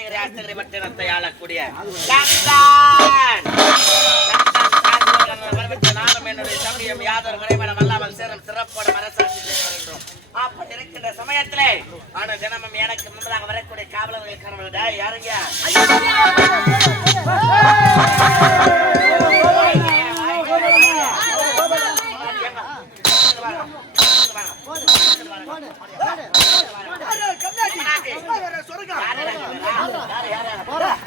விநாயகர் யாத்திரை பட்டினத்தை ஆளக்கூடிய சமயத்திலே ஆனா தினமும் எனக்கு முன்பதாக வரக்கூடிய காவலர்கள் யாருங்க? Got it.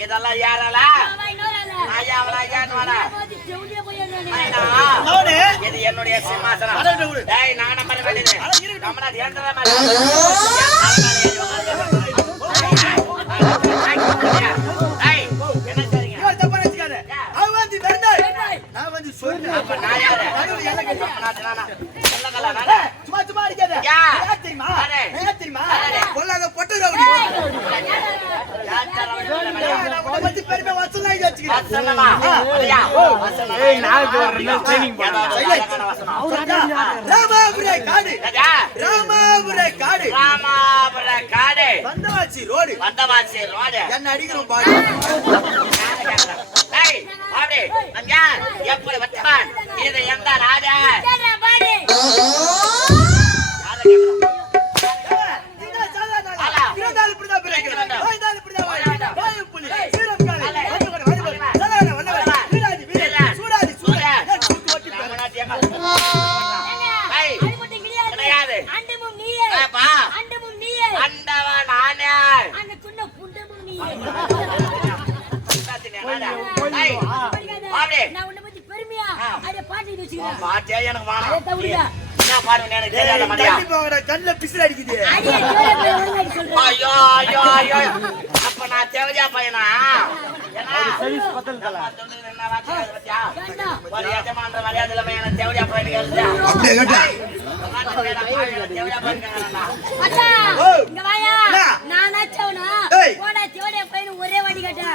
இதெல்லாம் யாராலா இது என்னுடைய சிம்மாசனம் டேய் நான் நம்ம வெளியில நம்ம ஏன்ற மாதிரி சும்மா சும்மா அடிக்காத தெரியுமா தெரியுமா ராமாபுர காடு. ராமாபுர காடு. ராமாபுர காடு. வந்தவாச்சி ரோடு. வந்தவாச்சி ரோடு. என்ன அடிக்கிறோம் பாடு. பாட்டே எனக்கு வானம் என்ன பாடுவேன் அடிக்குது. ஐயோ ஐயோ ஒரே வாடி கேட்டேன்.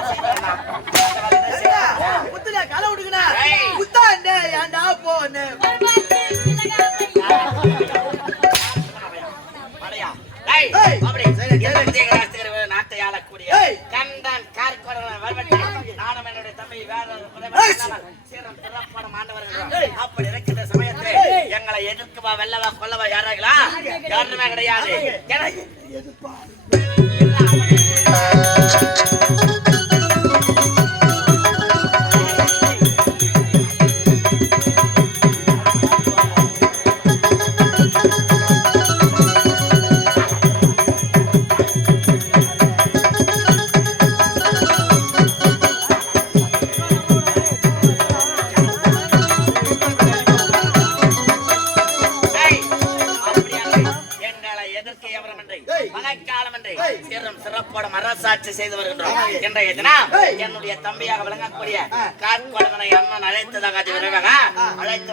நாட்டை ஆளக்கூடிய கண்டன் கார்கோடன் நானும் என்னுடைய தம்பி சீரம் பிறப்படும் ஆண்டவர்கள். அப்படி இருக்கின்ற சமயத்தில் எங்களை எதிர்க்கவா வெல்லவா கொல்லவா யாராங்களா யாருமே கிடையாது. விளங்கக்கூடிய தம்பியாக விளங்கக்கூடிய கார்க்கு வழங்கின அண்ணன் அழைத்ததாக காட்டி வருவாங்க அழைத்து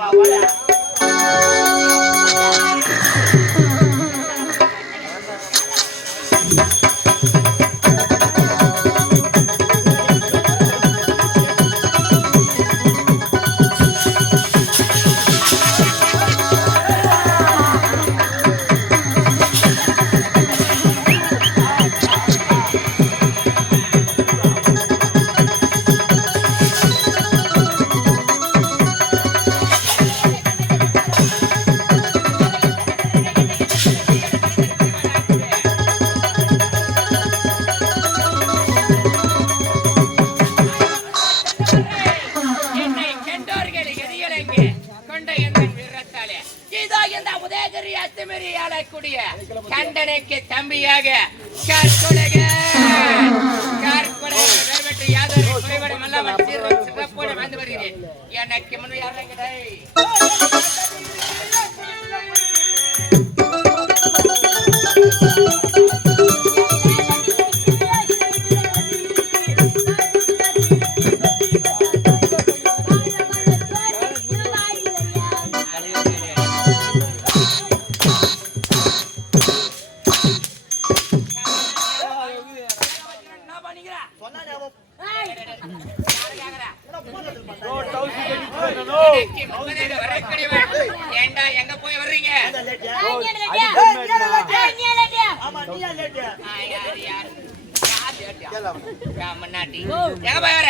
முன்னாடி. எங்க போய் வர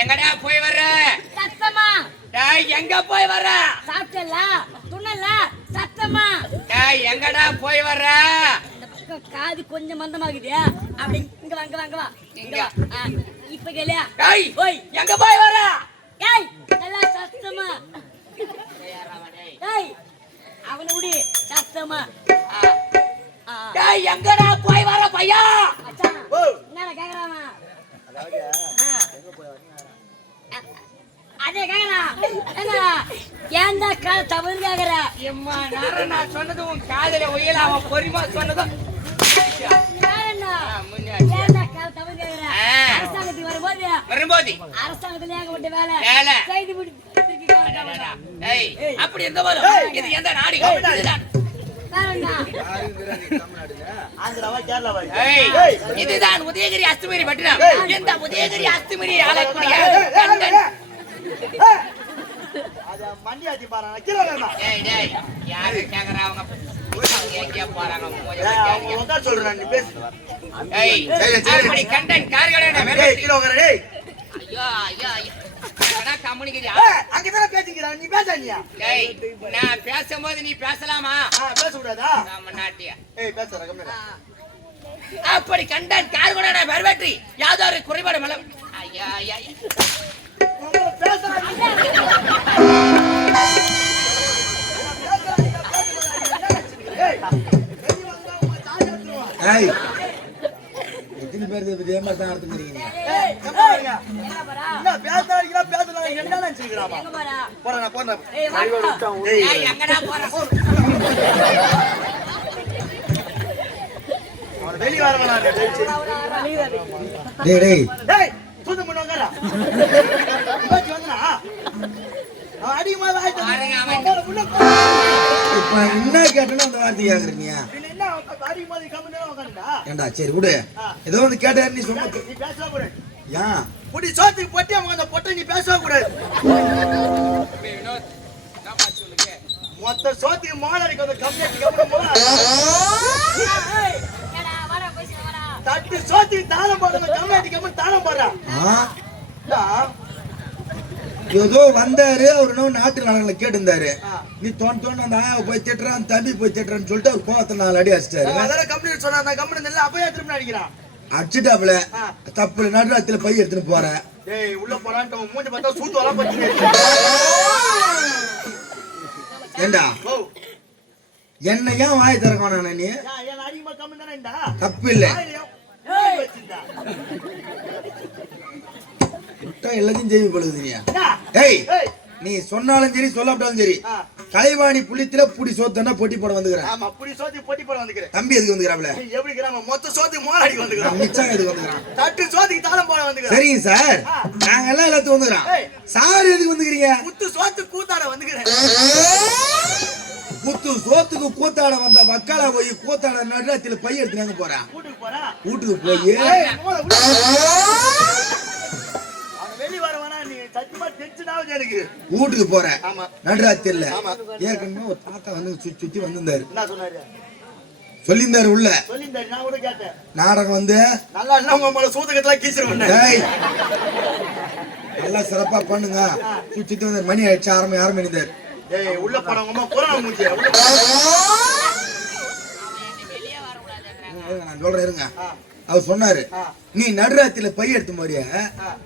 எங்கடா போய் வர்ற சத்தமா டேய் எங்க போய் வர்ற சாப்பிட்டல துண்ணல சத்தமா டேய் எங்கடா போய் பக்கம் காது கொஞ்சம் மந்தமாகுது அப்படி இங்க வாங்க வாங்க வா இங்க வா ஆ, இப்ப கேளியா டேய் ஓய் எங்க போய் வர்ற ஏய் நல்லா சத்தமா ஏய் அவனை விடு சத்தமா டேய் எங்கடா போய் வர பையா? என்னடா அதே கேக்குறா. ஏன்டா கால தவறு கேக்குற? எம்மா நான் சொன்னது உன் காதுல உயல அவன் பொறிமா அரசாங்கத்துல ஏகப்பட்ட வேலை? வேலை. செய்தி முடிச்சு டேய் அப்படி எந்த இது எந்த நாடு? இதுதான் உதயகிரி அஸ்துமேரி பட்டினம் இந்த உதயகிரி அஸ்துமேரி ஆளக்கூடிய ஏய், ஏய், கண்டன். ஏய், ஏய். அது மண்டி ஆட்டி பாரு, நான் கீழே வரேன்டா. டேய், டேய், யாரு கேக்குறா அவங்க எங்கேயோ போறாங்க மூஞ்ச ஏய், வச்சு அவன் உட்கார சொல்றேன், நீ பேசு. கண்டன் கார்களே. ஐயோ ஐயோ அங்கதானே பேசிக்கிறான், நீ பேச நீயா? டேய் நான் பேசும்போது நீ பேசலாமா? ஆ, பேசக்கூடாதா? நம்ம நாட்டிய. ஏய், பேசுறா. அப்படி கண்டன் கார்களோட வரவேற்றி யாதொரு குறைபாடு மலம். ஐயா ஐயா ஏய், எத்தனை பேர் ஏமாத்தான் நடத்துக்கிறீங்க எங்க போறா என்ன போறா போறேன், போறேன். வெளிய டேய், சரி. டேய் டேய் டேய், தூத்து முன்ன உட்காரா. இப்பாச்சி வந்தனா? அவன் அடிக்கும்போது வாய் திறந்து, பாருங்க, அவன். உட்காரு, உள்ள உட்காரு. இப்ப என்ன கேட்டேன்னு அந்த வார்த்தை கேக்குறீங்க? ஏண்டா சரி விடு ஏதோ வந்து கேட்டாரு நீ சொன்ன. ஏன் புடி சோத்துக்கு பொட்டி அவன் அந்த பொட்டை நீ பேசவே கூடாது. மொத்த சோத்துக்கு மாலை அடிக்க வாடா போய் வாடா. தட்டு சோத்துக்கு தாளம் போடுறது கம்மியாட்டி கம்முனு தாளம் போடுறா? ஆ? இந்தா, ஏதோ வந்தாரு அவர் இன்னும் நாட்டு நலங்களை கேட்டிருந்தாரு. நீ தோண்ட தோண்ட அந்த ஆயாவை போய் திட்டுறான் தம்பி போய் திட்டுறான்னு சொல்லிட்டு அவர் கோவத்தை நாலு அடி அடிச்சிட்டாரு அதெல்லாம் கம்ப்ளீட் சொன்னா அந்த கம்பெனி நெல்ல அப்பயே திரும்ப அடிக்கிறான். அடிச்சுட்டாப்புல. தப்பு நடுராத்திரில பை எடுத்துன்னு போறேன் டேய் உள்ள போறான்ட்டு மூஞ்சி பார்த்தா சூத்து வர போச்சு ஏண்டா? என்ன ஏன் வாய் திறக்கணும் நீ? தப்பு இல்ல. எல்லாத்தையும் ஜெய்வி பழுகுது நீ? ஏய் சொன்னாலும் சரி சொல்லாட்டாலும் சரி. கலைவாணி புளித்துல புடி சோத்தனா பொட்டி போட வந்துக்கிறேன். ஆமா புடி சோத்தி பொட்டி போட வந்துக்கிறேன். தம்பி எதுக்கு வந்துக்கிறாப்ல எப்படி கிராம மொத்த சோத்துக்கு அடிக்க வந்துக்கிறான். மிச்சம் எதுக்கு வந்துக்கிறான்? தட்டு சோத்துக்கு தாளம் போட வந்துக்கிறேன். சரிங்க சார். நாங்க எல்லாம் எல்லாத்துக்கும் வந்துக்கிறோம். சார் எதுக்கு வந்துக்கிறீங்க? முத்து சோத்து கூத்தாட வந்துக்கிறேன். முத்து சோத்துக்கு கூத்தாட வந்த வக்கால போய் கூத்தாட நடுராத்திரில பை எடுத்து நாங்க போறேன் வீட்டுக்கு போய். வீட்டுக்கு போறேன். நடுராத்திரில. ஏற்கனவே ஒரு தாத்தா வந்து சுத்தி சுத்தி வந்திருந்தாரு. சொல்லியிருந்தாரு உள்ள. நாடகம் வந்து நல்லா சிறப்பா பண்ணுங்க. சுத்தி சுத்தி வந்து மணி ஆயிடுச்சு. ஆரம்பி ஆரம்பிந்தாரு ஏய் உள்ள. நான் சொல்றேன் இருங்க. அவர் சொன்னாரு. நீ நடுராத்திரில பை எடுத்த மாதிரியே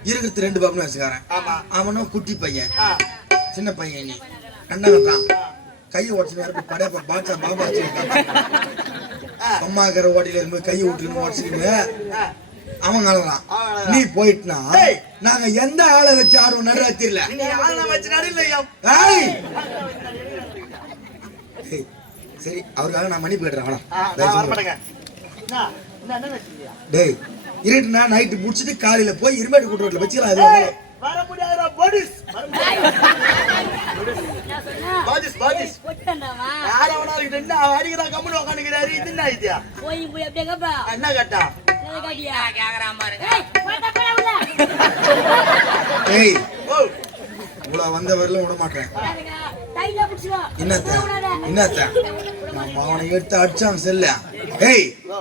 இருக்கிறது ரெண்டு பாபுன்னு வச்சுக்காரன் அவனும் குட்டி பையன். சின்ன பையன் நீ. கட்டான் கையை உடச்சு படையப்ப பாட்சா பாபா அம்மாக்கிற ஓட்டில இருக்கும்போது கையை விட்டுன்னு உடச்சிக்கின்னு அவன் கலறான் நீ போயிட்டுனா. நாங்க எந்த ஆளை வச்சு ஆடுவோம் நடுராத்திரில சரி அவருக்காக நான் மணி போயிடுறேன் டேய் இருட்டுனா நைட்டு முடிச்சிட்டு காலையில போய் இருமேட்டு கூட்டு ரோட்ல வச்சுக்கலாம் ஏய், வர முடியாதுடா பாதிஸ் பாதிஸ் யார வேணாலும் இது என்ன? அடிக்கிறா கம்முனு உட்காந்துக்கிறாரு இது என்ன ஐடியா போய் போய் அப்படியே கேப்பா. என்ன கேட்டா? என்ன காட்டியா? நான் கேக்குறான் பாருங்க. ஏய் போடா போடா உள்ள ஏய் ஓ. இவ்வளவு வந்தவரில் விட மாட்டேன். என்னத்த? என்னத்த? நம்ம அவனை எடுத்து அடிச்சான் செல்ல. ஏய் ஓ.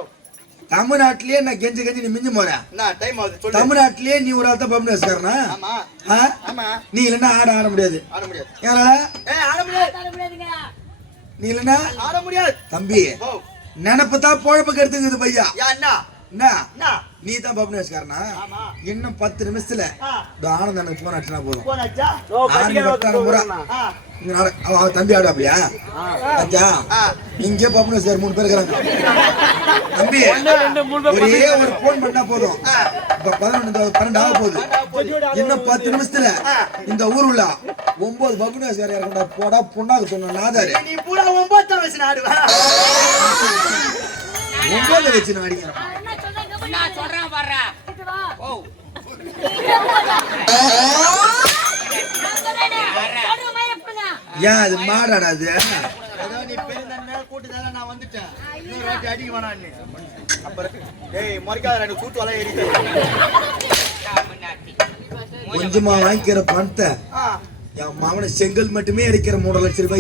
தமிழ்நாட்டிலேயே நான் கெஞ்சி கெஞ்சி நீ மிஞ்சு போறேன் டைம் ஆகுது சொல்லு. தமிழ்நாட்டிலேயே நீ ஒரு ஆள் தான் பம்பு வச்சுக்காரனா ஆமா. ஆ? ஆமா. நீ இல்லைன்னா ஆட ஆட முடியாது. ஆட முடியாது. ஏன்னா ஏய் ஆட முடியாது. தர முடியாதுங்க. நீ இல்லைன்னா? ஆட முடியாது. தம்பி நினப்பு தான் பொழப்பு கெடுத்துங்குது பையா. என்ன? நீ தான் பம்பு வச்சுக்காரனா ஆமா. இன்னும் பத்து நிமிஷத்துல ஆனந்த் எனக்கு போன் அடிச்சுனா போதும். ஆனந்த் முறை. அவன் தம்பி ஆடாப்லையா அச்சா இங்கே பம்பு சார் மூணு பேர் இருக்கிறாங்க. தம்பி ஒரே ஒரு போன் பண்ணா போதும். இப்ப பதினொன்று பன்னெண்டு ஆக போகுது. இன்னும் பத்து நிமிஷத்துல இந்த ஊருல ஒன்பது பகுனேஸ் வேற இறக்கண்டா போடா புண்ணாக்கு சொன்ன நாதாரு. ஒன்பதுல வச்சு நான் அடிக்கிறேன் கூட்டு வலை ஏறிட்டு தமிழ்நாட்டி கொஞ்சமா வாங்கிக்கிற பணத்தை. என் மாவன செங்கல் மட்டுமே அடிக்கிற மூணு லட்சம்?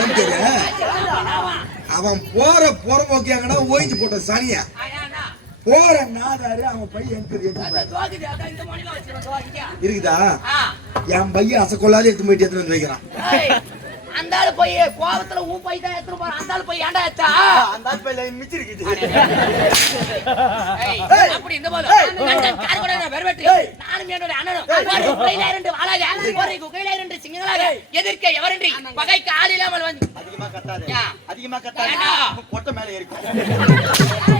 ஏன் தெரியும்? அவன் போற புறம்போக்கியாங்கடா ஓய்ஞ்சு போட்ட சனியா? போற நாதாரு அவன் பையன் இருக்குதா? என் பையன் அசைக்கொள்ளாத எடுத்து போயிட்டு எடுத்துட்டு வந்து வைக்கிறான். அந்த ஆளு போய் கோவத்துல உன் போய் தான் எடுத்துட்டு போறான். அந்த ஆளு போய் ஏன்டா எடுத்தா? ஆ, அந்த ஆள் பையில மிச்சிருக்குது ஏய், ஏய். அப்படி இந்த போது. ஏய். லண்டன் கார்கோட வெறுவெட்டு. நானும் என்னோட அண்ணனும். ஒரு குகையில இரண்டு வாளாக ஒரு குகையில இரண்டு சிங்கங்களாக எதிர்க்க எவரின்றி பகைக்கு ஆள் இல்லாமல் வந்து அதிகமா கத்தாத. அதிகமா கத்தாத? கொட்டை மேல ஏறிக்கும்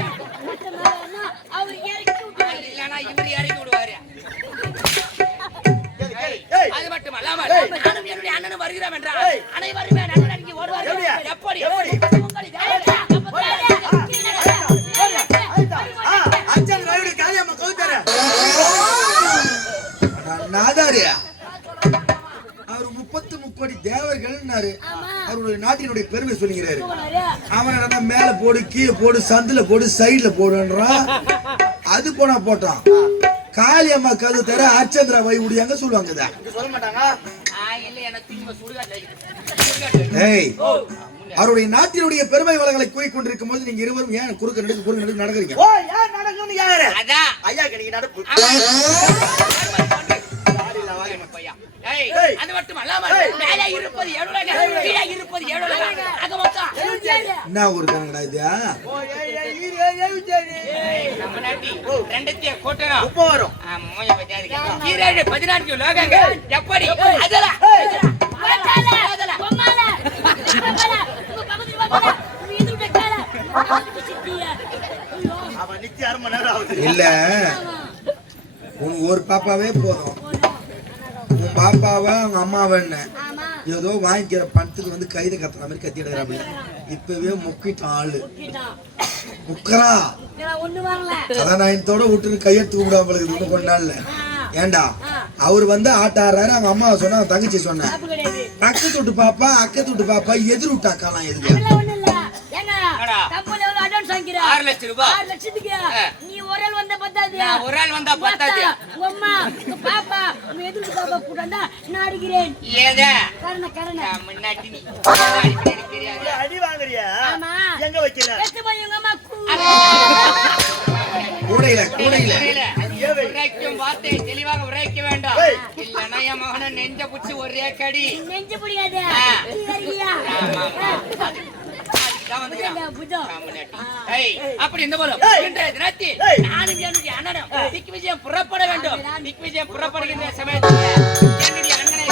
அஞ்சல் ரவுடி காளியம்மா கவுத்தர நாதாரு அவர் முப்பத்து முக்கோடி தேவர்கள்னாரு அவருடைய நாட்டினுடைய பெருமை சொல்லுகிறாரு அவன் மேல போடு கீழே போடு சந்துல போடு சைடுல போடுன்றான் அது போனா போட்டான் காளியம்மா கது தர அச்சந்திரா வை உடியாங்க சொல்லுவாங்க சொல்ல மாட்டாங்க அவருடைய நாட்டினுடைய பெருமை வளங்களை கூறிக்கொண்டிருக்கும் போது நீங்க இருவரும் ஏன் குறுக்க நடுக்கு குறுக்க நடுக்கு நடக்கிறீங்க? ஐயா கணிக்கு நடப்பு. பையா. ஏய், ஏய். அது மட்டும்? அல்லாமல். மேலே இருப்பது கீழே இருப்பது மொத்தம். என்ன ஒரு கணக்கடா இது? நம்ம நாட்டி ரெண்டுத்தையும் கூட்டணும். உப்பு வரும். பதினான்கு. எப்படி? அதெல்லாம். இல்ல. உனக்கு ஒரு பாப்பாவே போதும். உன் பாப்பாவை அவங்க அம்மாவன்னு ஏதோ வாங்கிக்கிற பணத்துக்கு வந்து கைது கத்துற மாதிரி கத்தி எடுக்கிறாப்ல இப்பவே முக்கிட்டான் ஆளு. முக்கரா கதாநாயகத்தோட விட்டுட்டு கையெடுத்து இன்னும் கொஞ்ச நாள்ல. ஏண்டா? அவர் வந்து ஆட்ட ஆடுறாரு அவங்க அம்மாவை சொன்னா அவங்க தங்கச்சி சொன்னேன் பக்கத்து விட்டு பாப்பா அக்கத்து விட்டு பாப்பா எதிர் எதுக்கு? எவ்வளவு அட்வான்ஸ் வாங்கிக்கிற. ஆறு லட்சம் ரூபாய். ஆறு லட்சத்துக்கு? ஆ. நீ ஒரு ஆள் வந்தா பத்தாது. ஒரு ஆள் வந்தா பத்தாது. அம்மா பாப்பா உங்க எதிர்த்து பாப்பா கூட்டாண்டா நான் அடிக்கிறேன். ஏதே கரண கரண. நான் முன்னாடி நீ முன்னாடி எனக்கு தெரியாது ஏய், அடி வாங்குறியா? ஆமா. எங்க வைக்கிற? எத்து போய் உங்க அம்மா கூ கூடையில. கூடையில. உரைக்கும் வார்த்தையை தெளிவாக உரைக்க வேண்டாம். இல்லனா என் மகன நெஞ்ச புடிச்சு ஒரே கடி. நெஞ்சு பிடிக்காது? அப்படி இந்த போல. புறப்பட வேண்டும். திக் விஜயம் புறப்படுகின்ற சமயத்தில் என்னுடைய அண்ணனை